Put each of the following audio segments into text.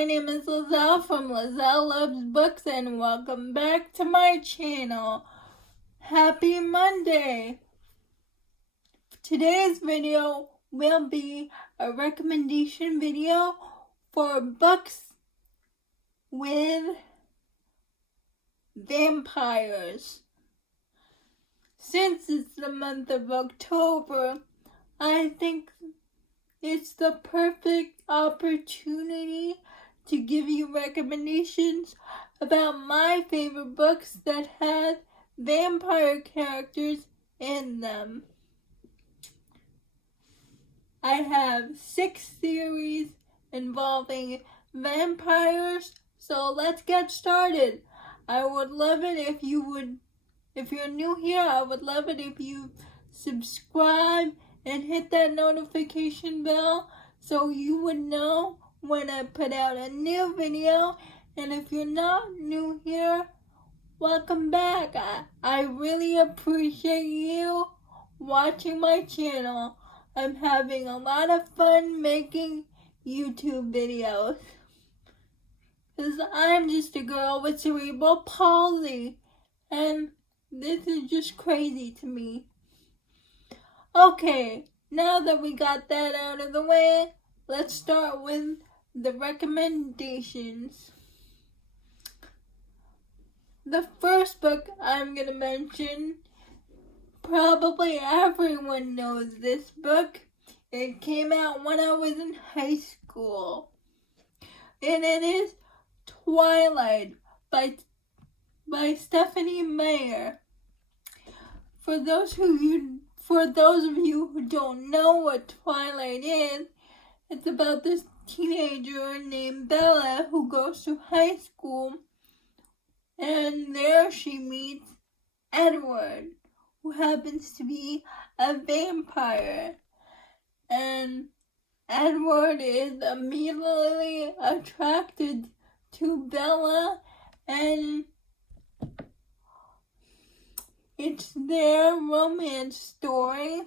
my name is Lizelle from Lizelle Loves Books, and welcome back to my channel. Happy Monday! Today's video will be a recommendation video for books with vampires. Since it's the month of October, I think it's the perfect opportunity to give you recommendations about my favorite books that have vampire characters in them. I have 6 series involving vampires, so let's get started. I would love it if you're new here, I would love it if you subscribe and hit that notification bell so you would know when I put out a new video. And if you're not new here, welcome back. I really appreciate you watching my channel. I'm having a lot of fun making YouTube videos because I'm just a girl with cerebral palsy, and this is just crazy to me. Okay, now that we got that out of the way, let's start with the recommendations. The first book I'm going to mention, probably everyone knows this book. It came out when I was in high school. And it is Twilight by Stephenie Meyer. For those of you who don't know what Twilight is, it's about this teenager named Bella who goes to high school, and there she meets Edward, who happens to be a vampire. And Edward is immediately attracted to Bella, and it's their romance story.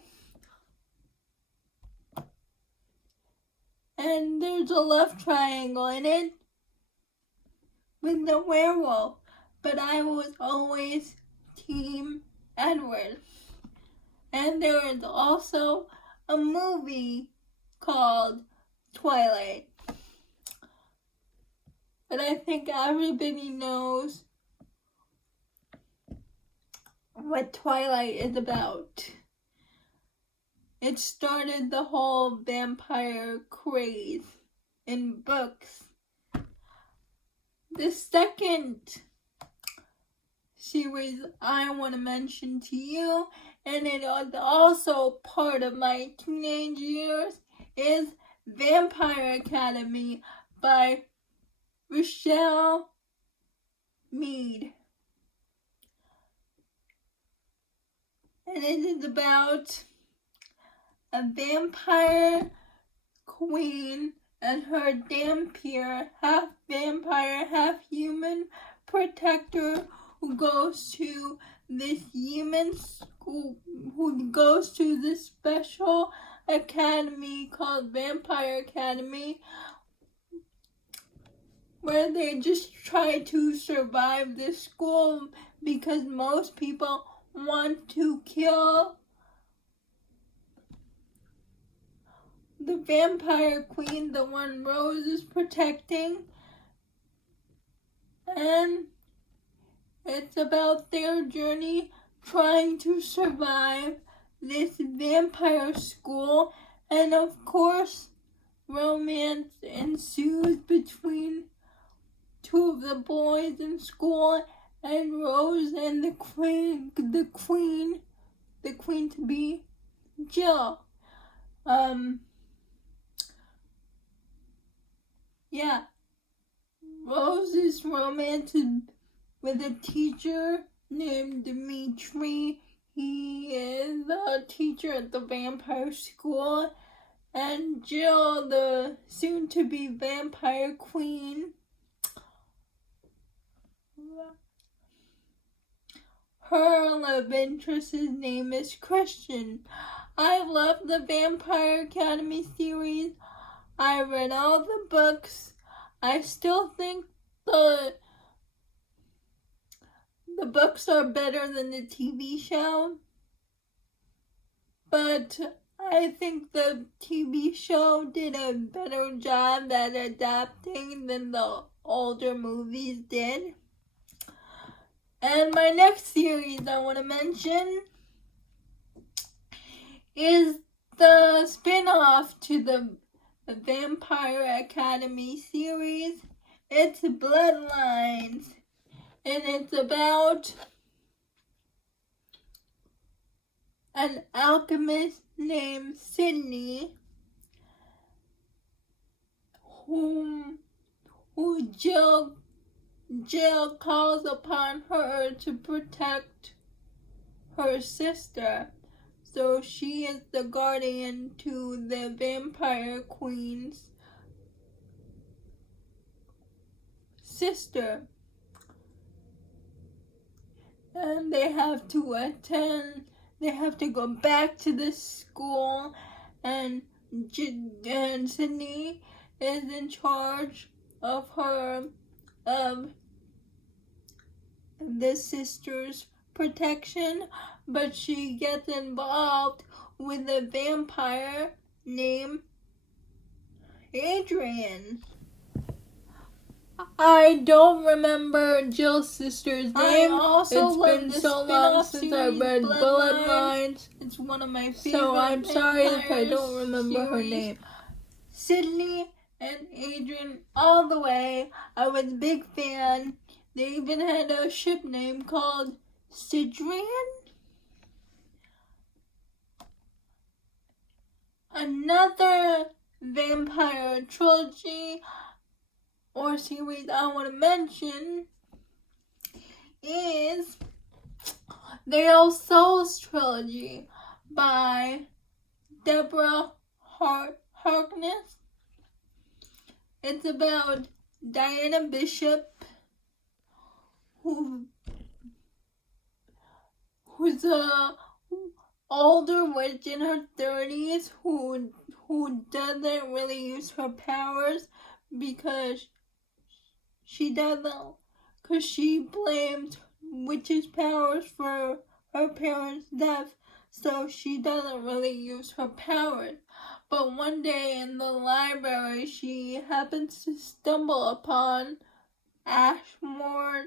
And there's a love triangle in it with the werewolf. But I was always Team Edward. And there is also a movie called Twilight. But I think everybody knows what Twilight is about. It started the whole vampire craze in books. The second series I want to mention to you, and it is also part of my teenage years, is Vampire Academy by Richelle, Mead. And it is about a vampire queen and her Dampier, half vampire, half human protector, who goes to this human school, who goes to this special academy called Vampire Academy, where they just try to survive this school because most people want to kill the vampire queen, the one Rose is protecting. And it's about their journey trying to survive this vampire school. And of course, romance ensues between 2 of the boys in school, and Rose and the queen to be Jill. Rose is romantic with a teacher named Dimitri. He is a teacher at the vampire school. And Jill, the soon-to-be vampire queen, her love interest's name is Christian. I love the Vampire Academy series. I read all the books. I still think the books are better than the TV show, but I think the TV show did a better job at adapting than the older movies did. And my next series I want to mention is the spin-off to the Vampire Academy series. It's Bloodlines, and it's about an alchemist named Stephenie who Jill calls upon her to protect her sister. So she is the guardian to the vampire queen's sister. And they have to go back to the school, and Stephenie is in charge of the sister's protection, but she gets involved with a vampire named Adrian. I don't remember Jill's sister's name. It's been so long since I read Bloodlines. It's one of my favorite. So I'm sorry if I don't remember her name. Stephenie and Adrian all the way. I was a big fan. They even had a ship name called Sidrian. Another vampire trilogy or series I want to mention is the All Souls trilogy by Deborah Harkness. It's about Diana Bishop, who's a older witch in her 30s who doesn't really use her powers because she blames witches' powers for her parents' death, so she doesn't really use her powers. But one day in the library, she happens to stumble upon Ashmore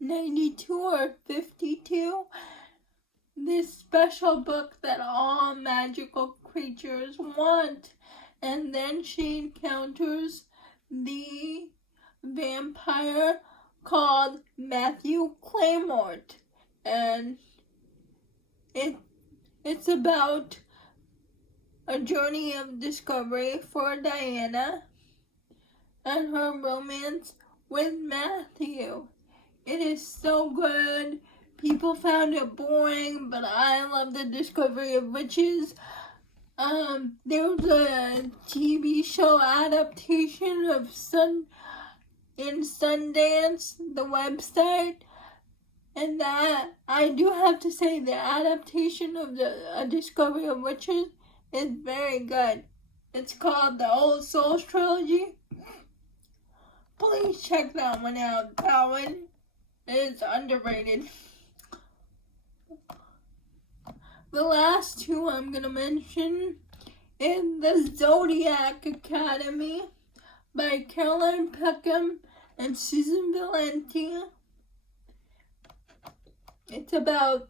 92 or 52, this special book that all magical creatures want. And then she encounters the vampire called Matthew Claymort, and it's about a journey of discovery for Diana and her romance with Matthew. It is so good. People found it boring, but I love the discovery of witches. There was a TV show adaptation of in Sundance, the website, and that I do have to say the adaptation of the Discovery of Witches is very good. It's called the Old Souls trilogy. Please check that one out. That one is underrated. The last two I'm going to mention is the Zodiac Academy by Peckham and Susanne Valenti. It's about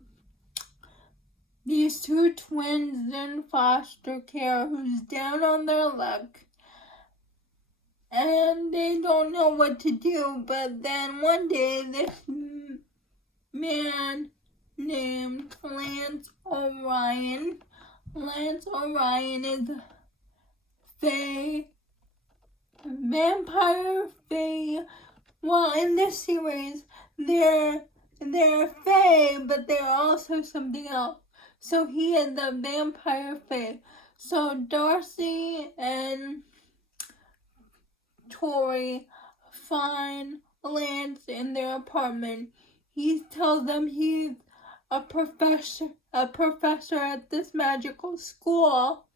these two twins in foster care who's down on their luck. And they don't know what to do, but then one day this man named Lance Orion is a vampire fae. Well, in this series, they're fae, but they're also something else. So he is the vampire fae. So Darcy and Tori find Lance in their apartment. He tells them he's a professor at this magical school,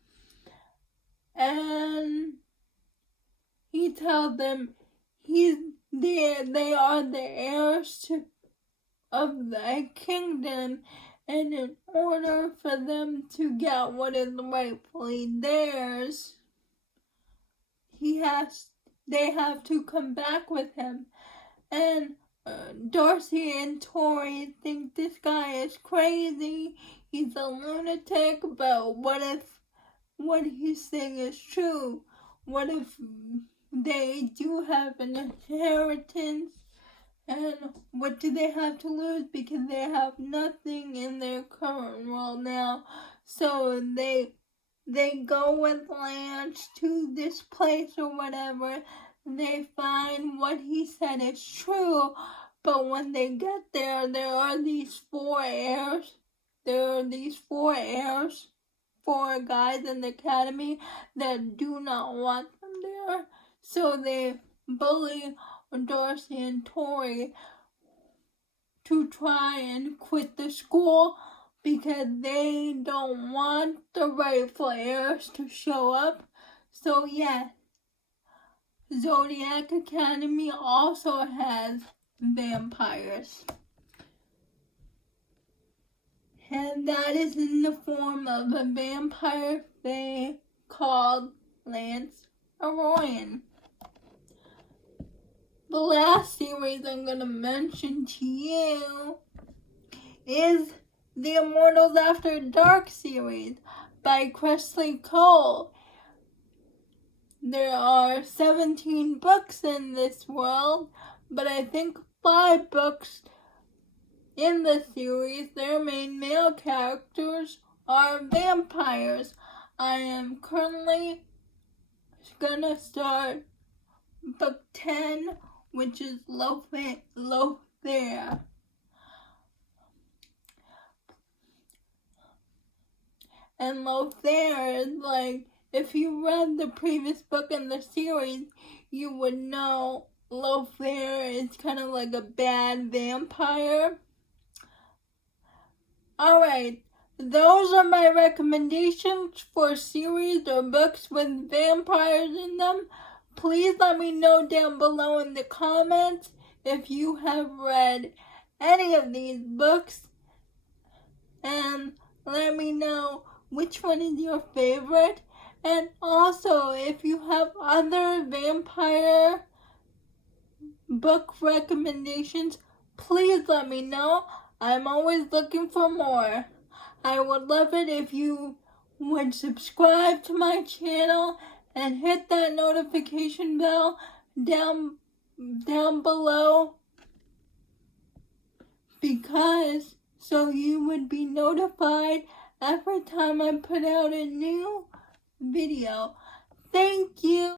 and he tells them they are the heirs of the kingdom, and in order for them to get what is rightfully theirs, they have to come back with him. And Darcy and Tori think this guy is crazy. He's a lunatic, but what if what he's saying is true? What if they do have an inheritance? And what do they have to lose? Because they have nothing in their current world now. So they go with Lance to this place or whatever. They find what he said is true. But when they get there, there are these four heirs. Four guys in the academy that do not want them there. So they bully Darcy and Tori to try and quit the school because they don't want the rightful heirs to show up. So yeah, Zodiac Academy also has vampires. And that is in the form of a vampire fae called Lance Arroyan. The last series I'm going to mention to you is the Immortals After Dark series by Kresley Cole. There are 17 books in this world, but I think 5 books in the series, their main male characters are vampires. I am currently gonna start book 10, which is Lothair. And Lothair is like, if you read the previous book in the series, you would know Lothair is kind of like a bad vampire. Alright, those are my recommendations for series or books with vampires in them. Please let me know down below in the comments if you have read any of these books. And let me know which one is your favorite. And also, if you have other vampire book recommendations, please let me know. I'm always looking for more. I would love it if you would subscribe to my channel and hit that notification bell down below, because so you would be notified every time I put out a new video. Thank you.